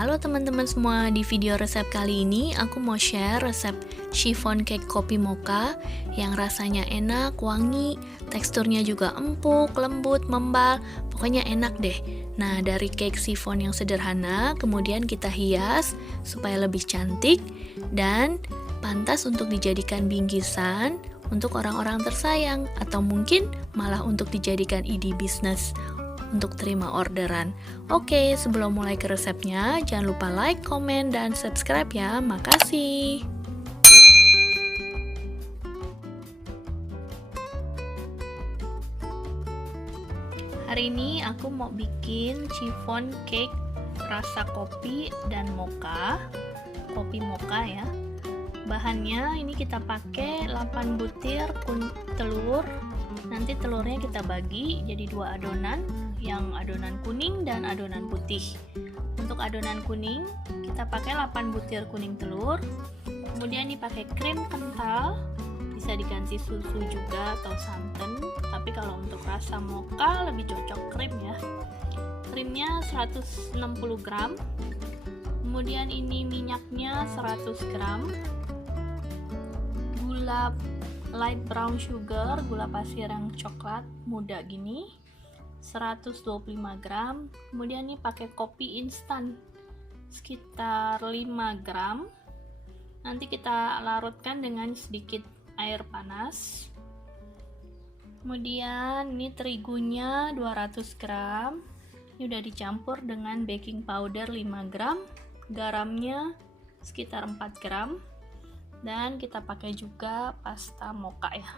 Halo teman-teman semua, di video resep kali ini aku mau share resep chiffon cake kopi mocha yang rasanya enak, wangi, teksturnya juga empuk, lembut, membal, pokoknya enak deh. Nah, dari cake chiffon yang sederhana, kemudian kita hias supaya lebih cantik dan pantas untuk dijadikan bingkisan untuk orang-orang tersayang atau mungkin malah untuk dijadikan ide bisnis untuk terima orderan. Oke, sebelum mulai ke resepnya, jangan lupa like, komen, dan subscribe ya. Makasih. Hari ini aku mau bikin chiffon cake rasa kopi dan mocha. Kopi mocha ya. Bahannya ini kita pakai 8 butir telur. Nanti telurnya kita bagi jadi 2 adonan, yang adonan kuning dan adonan putih. Untuk adonan kuning kita pakai 8 butir kuning telur. Kemudian dipakai krim kental, bisa diganti susu juga atau santan, tapi kalau untuk rasa mocha lebih cocok krim ya. Krimnya 160 gram. Kemudian ini minyaknya 100 gram. Gula light brown sugar, gula pasir yang coklat muda gini, 125 gram. Kemudian ini pakai kopi instan sekitar 5 gram. Nanti kita larutkan dengan sedikit air panas. Kemudian ini terigunya 200 gram. Ini udah dicampur dengan baking powder 5 gram, garamnya sekitar 4 gram. Dan kita pakai juga pasta mocha ya.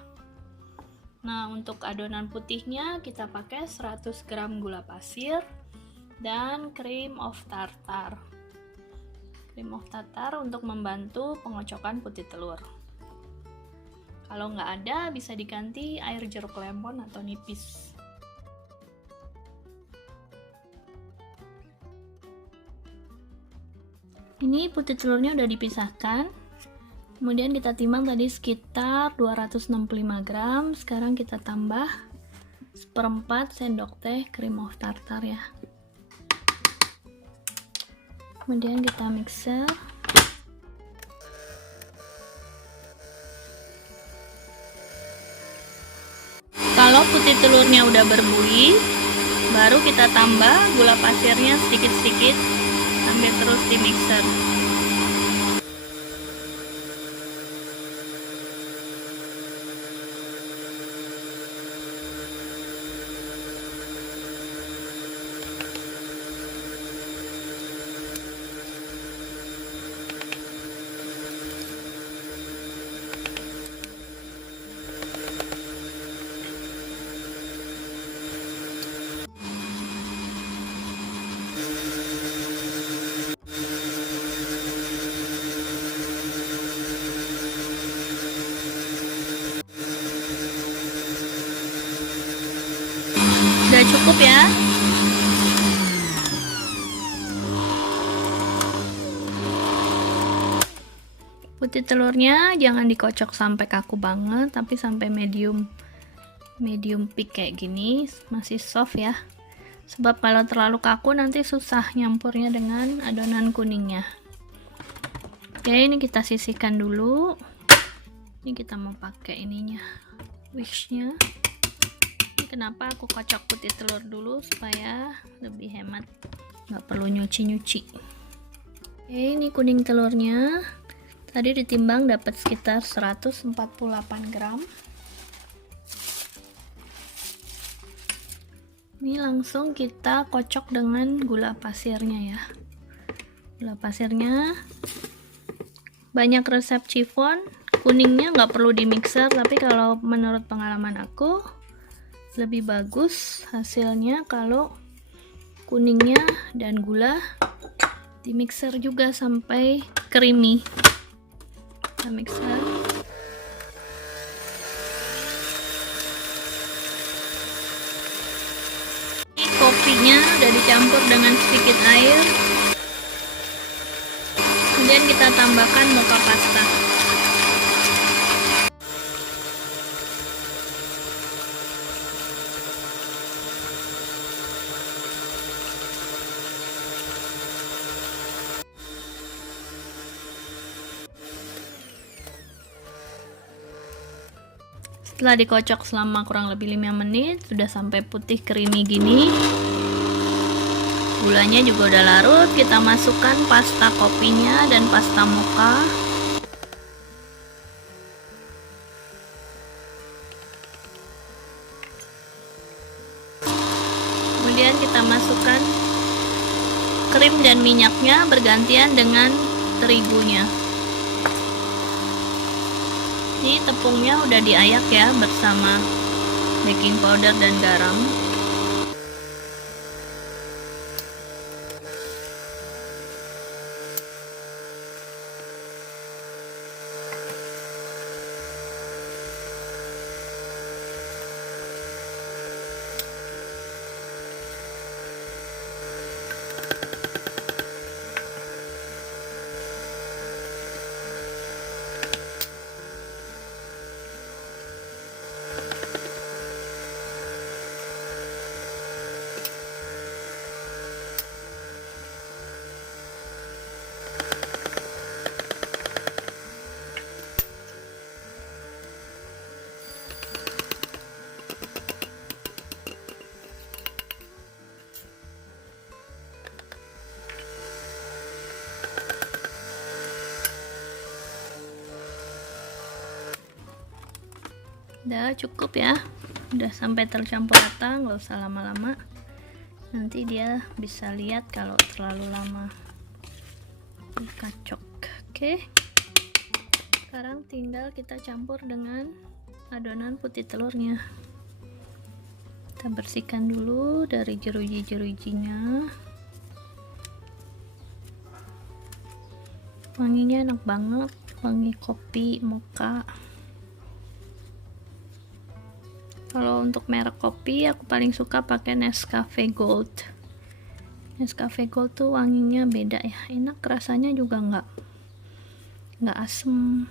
Nah, untuk adonan putihnya kita pakai 100 gram gula pasir dan cream of tartar. Cream of tartar untuk membantu pengocokan putih telur. Kalau nggak ada, bisa diganti air jeruk lemon atau nipis. Ini putih telurnya udah dipisahkan. Kemudian kita timbang tadi sekitar 265 gram. Sekarang kita tambah 1/4 sendok teh cream of tartar ya. Kemudian kita mixer. Kalau putih telurnya udah berbuih, baru kita tambah gula pasirnya sedikit-sedikit sambil terus di mixer. Udah cukup ya. Putih telurnya jangan dikocok sampai kaku banget, tapi sampai medium peak kayak gini, masih soft ya. Sebab kalau terlalu kaku nanti susah nyampurnya dengan adonan kuningnya. Oke, ini kita sisihkan dulu. Ini kita mau pakai ininya, wishnya. Kenapa aku kocok putih telur dulu supaya lebih hemat, nggak perlu nyuci-nyuci. Oke, ini kuning telurnya tadi ditimbang dapat sekitar 148 gram. Ini langsung kita kocok dengan gula pasirnya ya. Gula pasirnya, banyak resep chiffon kuningnya nggak perlu di mixer, tapi kalau menurut pengalaman aku lebih bagus hasilnya kalau kuningnya dan gula di mixer juga sampai creamy. Kita mixer. Ini kopinya udah dicampur dengan sedikit air. Kemudian kita tambahkan mocha pasta. Setelah dikocok selama kurang lebih 5 menit, sudah sampai putih creamy gini. Gulanya juga udah larut. Kita masukkan pasta kopinya dan pasta mocha. Kemudian kita masukkan krim dan minyaknya bergantian dengan terigunya. Ini tepungnya udah diayak ya bersama baking powder dan garam. Udah cukup ya, udah sampai tercampur rata, nggak usah lama-lama, nanti dia bisa lihat kalau terlalu lama dikacok. Oke, sekarang tinggal kita campur dengan adonan putih telurnya. Kita bersihkan dulu dari jeruji-jerujinya. Wanginya enak banget, wangi kopi mocha. Kalau untuk merek kopi, aku paling suka pakai Nescafe Gold. Nescafe Gold tuh wanginya beda ya, enak, rasanya juga nggak asem,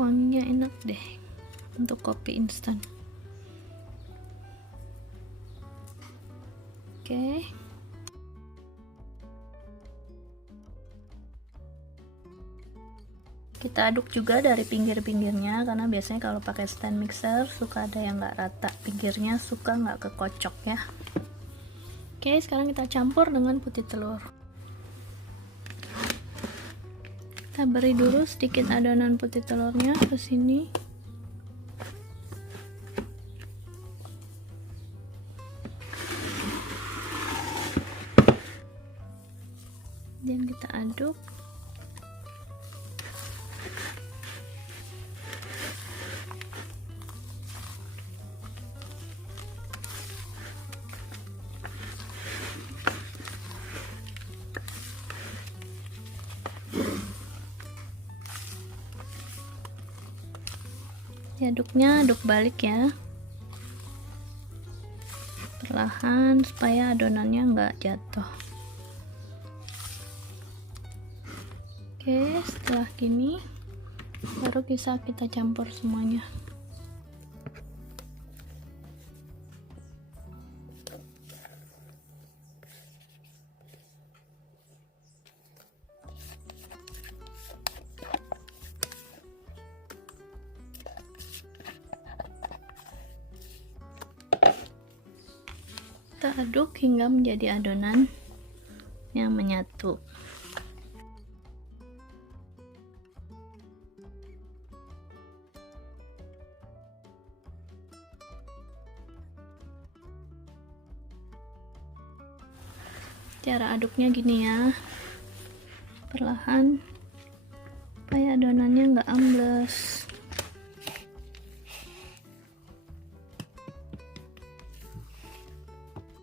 wanginya enak deh untuk kopi instan. Oke. Kita aduk juga dari pinggir-pinggirnya, karena biasanya kalau pakai stand mixer suka ada yang nggak rata pinggirnya, suka nggak kekocok ya. Oke, sekarang kita campur dengan putih telur. Kita beri dulu sedikit adonan putih telurnya ke sini. Dan kita aduk. Aduknya aduk balik ya, perlahan supaya adonannya nggak jatuh. Oke, setelah gini baru bisa kita campur semuanya. Kita aduk hingga menjadi adonan yang menyatu. Cara aduknya gini ya, perlahan supaya adonannya nggak ambles.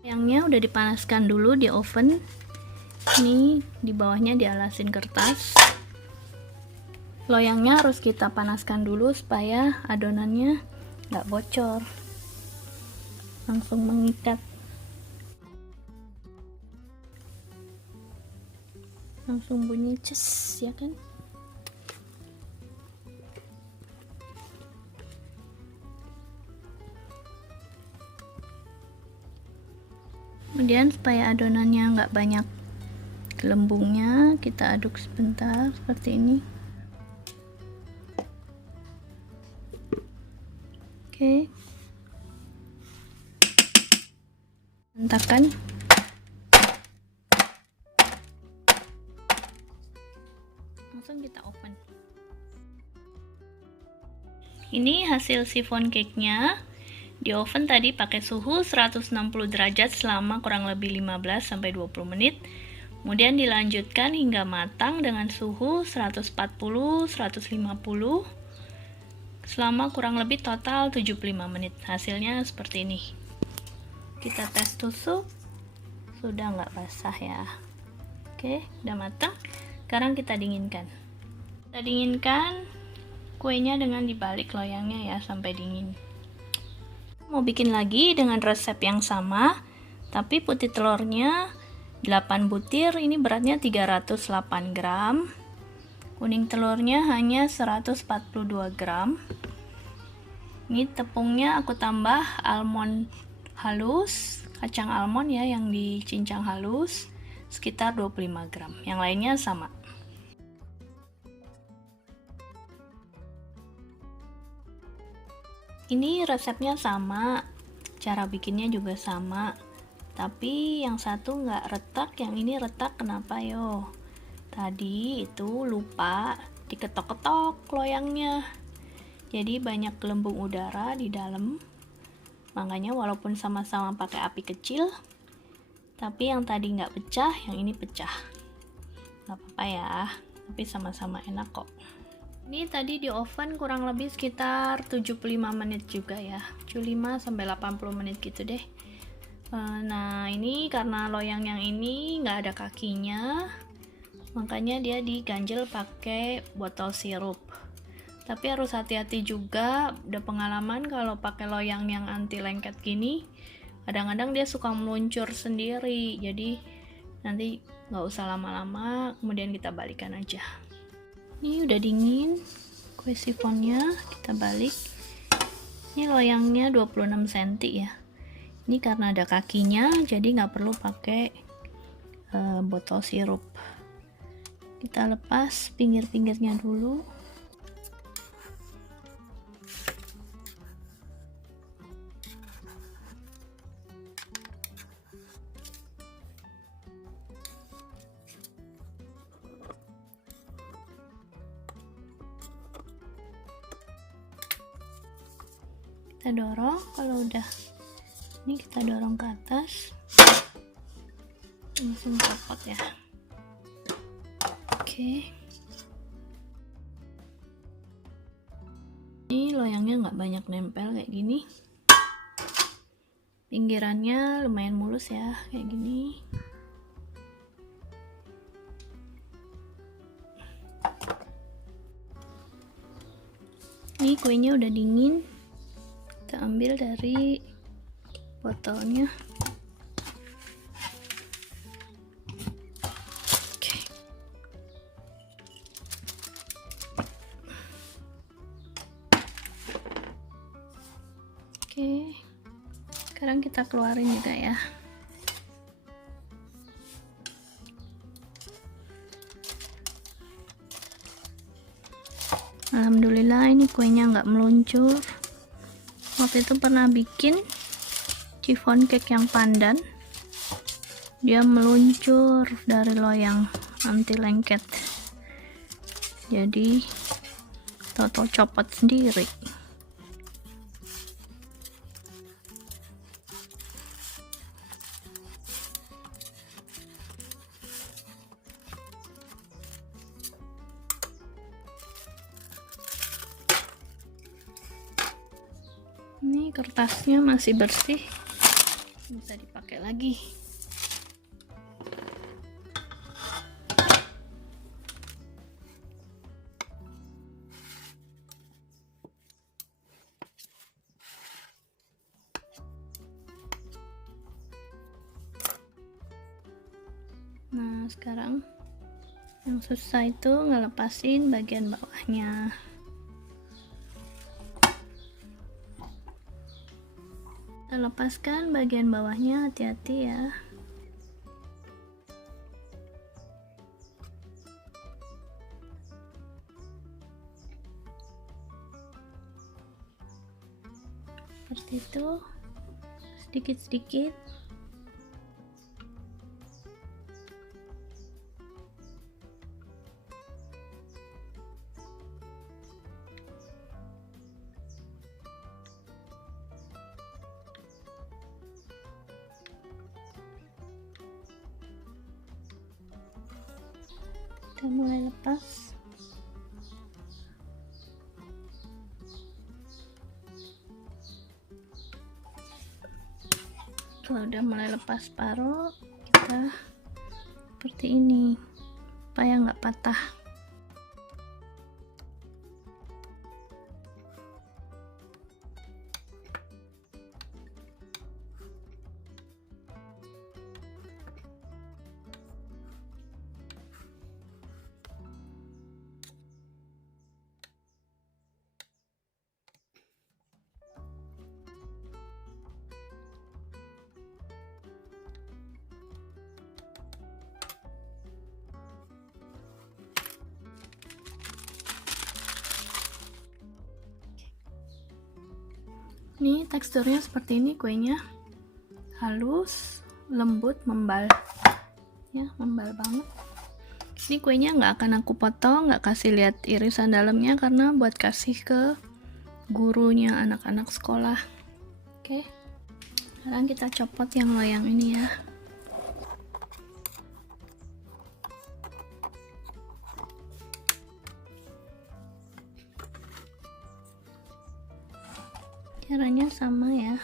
Loyangnya udah dipanaskan dulu di oven. Ini di bawahnya dialasin kertas. Loyangnya harus kita panaskan dulu supaya adonannya nggak bocor, langsung mengikat, langsung bunyi ces ya kan. Kemudian supaya adonannya nggak banyak gelembungnya, kita aduk sebentar seperti ini. Oke. Rentakan. Langsung kita open. Ini hasil chiffon cake-nya. Di oven tadi pakai suhu 160 derajat selama kurang lebih 15-20 menit. Kemudian dilanjutkan hingga matang dengan suhu 140-150 selama kurang lebih total 75 menit. Hasilnya seperti ini. Kita tes tusuk. Sudah nggak basah ya. Oke, udah matang. Sekarang kita dinginkan. Kita dinginkan kuenya dengan dibalik loyangnya ya sampai dingin. Mau bikin lagi dengan resep yang sama, tapi putih telurnya 8 butir, ini beratnya 308 gram. Kuning telurnya hanya 142 gram. Ini tepungnya aku tambah almond halus, kacang almond ya yang dicincang halus, sekitar 25 gram. Yang lainnya sama. Ini resepnya sama, cara bikinnya juga sama, tapi yang satu nggak retak, yang ini retak. Kenapa yo? Tadi itu lupa diketok-ketok loyangnya, jadi banyak gelembung udara di dalam. Makanya walaupun sama-sama pakai api kecil, tapi yang tadi nggak pecah, yang ini pecah. Nggak apa-apa ya, tapi sama-sama enak kok. Ini tadi di oven kurang lebih sekitar 75 menit juga ya, 75-80 menit gitu deh. Nah ini karena loyang yang ini nggak ada kakinya, makanya dia diganjel pakai botol sirup. Tapi harus hati-hati juga, udah pengalaman kalau pakai loyang yang anti lengket gini, kadang-kadang dia suka meluncur sendiri, jadi nanti nggak usah lama-lama, kemudian kita balikan aja. Ini udah dingin kue chiffonnya, kita balik. Ini loyangnya 26 cm ya. Ini karena ada kakinya, jadi nggak perlu pakai botol sirup. Kita lepas pinggir-pinggirnya dulu. Kita dorong, kalau udah ini kita dorong ke atas, langsung copot ya. Oke, ini loyangnya nggak banyak nempel kayak gini, pinggirannya lumayan mulus ya kayak gini. Ini kuenya udah dingin, kita ambil dari botolnya. Oke, sekarang kita keluarin juga ya. Alhamdulillah ini kuenya nggak meluncur. Waktu itu pernah bikin chiffon cake yang pandan, dia meluncur dari loyang anti lengket, jadi toto copot sendiri. Ini kertasnya masih bersih, bisa dipakai lagi. Nah sekarang yang susah itu ngelepasin bagian bawahnya. Kita lepaskan bagian bawahnya, hati-hati ya. seperti itu, sedikit-sedikit. Kita mulai lepas. Kalau udah mulai lepas separuh, kita seperti ini supaya nggak patah. Nih teksturnya seperti ini, kuenya halus, lembut, membal ya, membal banget. Ini kuenya nggak akan aku potong, nggak kasih lihat irisan dalamnya karena buat kasih ke gurunya anak-anak sekolah. Oke, sekarang kita copot yang loyang ini ya. Caranya sama ya.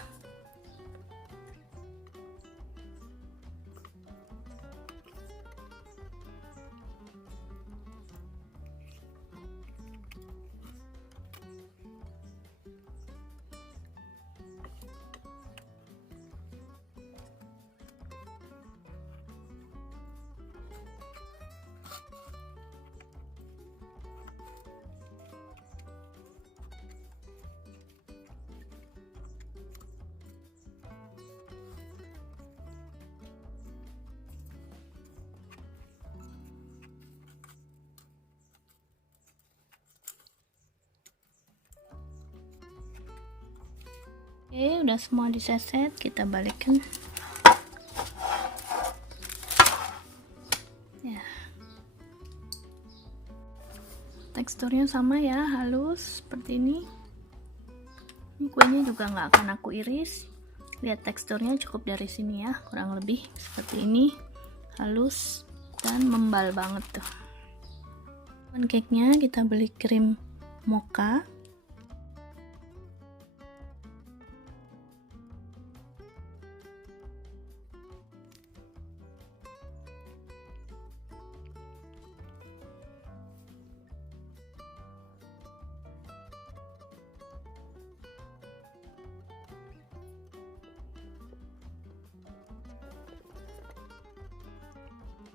Oke, udah semua diseset, kita balikkan. Ya. Teksturnya sama ya, halus seperti ini. Ini kuenya juga nggak akan aku iris. Lihat teksturnya cukup dari sini ya, kurang lebih seperti ini. Halus dan membal banget tuh. Pancake-nya kita beli krim mocha.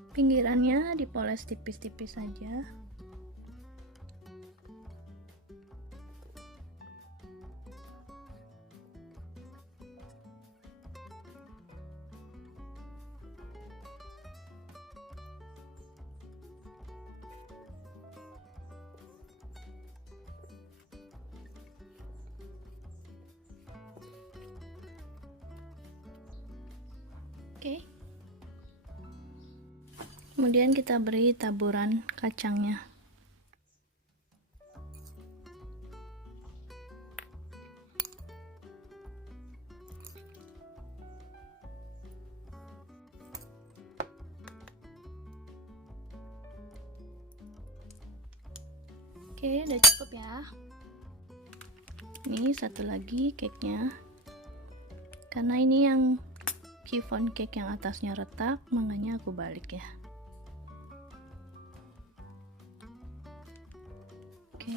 Pinggirannya dipoles tipis-tipis saja. Oke. Kemudian kita beri taburan kacangnya. Oke, udah cukup ya. Ini satu lagi cake-nya. Karena ini yang chiffon cake yang atasnya retak, makanya aku balik ya. Oke.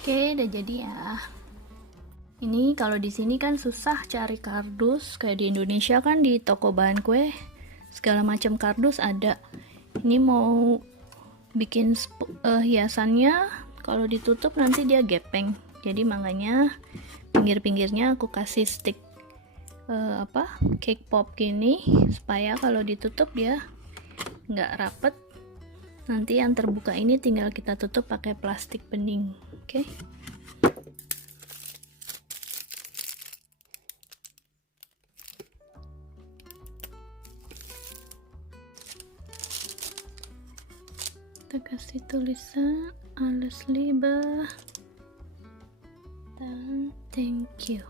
Oke, udah jadi ya. Ini kalau di sini kan susah cari kardus, kayak di Indonesia kan di toko bahan kue segala macam kardus ada. Ini mau bikin hiasannya. Kalau ditutup nanti dia gepeng, jadi makanya pinggir-pinggirnya aku kasih stick cake pop gini, supaya kalau ditutup dia nggak rapet. Nanti yang terbuka ini tinggal kita tutup pakai plastik bening. Oke. Kita kasih tulisan alles Liebe dan thank you.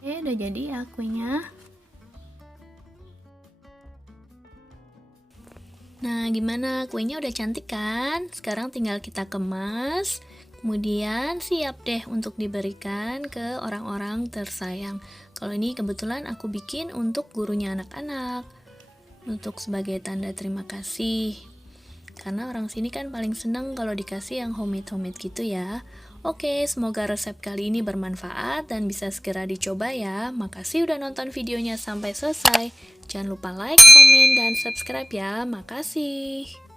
Oke, udah jadi ya kuenya. Nah, gimana? Kuenya udah cantik kan? Sekarang tinggal kita kemas. Kemudian siap deh untuk diberikan ke orang-orang tersayang. Kalau ini kebetulan aku bikin untuk gurunya anak-anak. Untuk sebagai tanda terima kasih. Karena orang sini kan paling seneng kalau dikasih yang homemade gitu ya. Oke, semoga resep kali ini bermanfaat dan bisa segera dicoba ya. Makasih udah nonton videonya sampai selesai. Jangan lupa like, komen, dan subscribe ya. Makasih.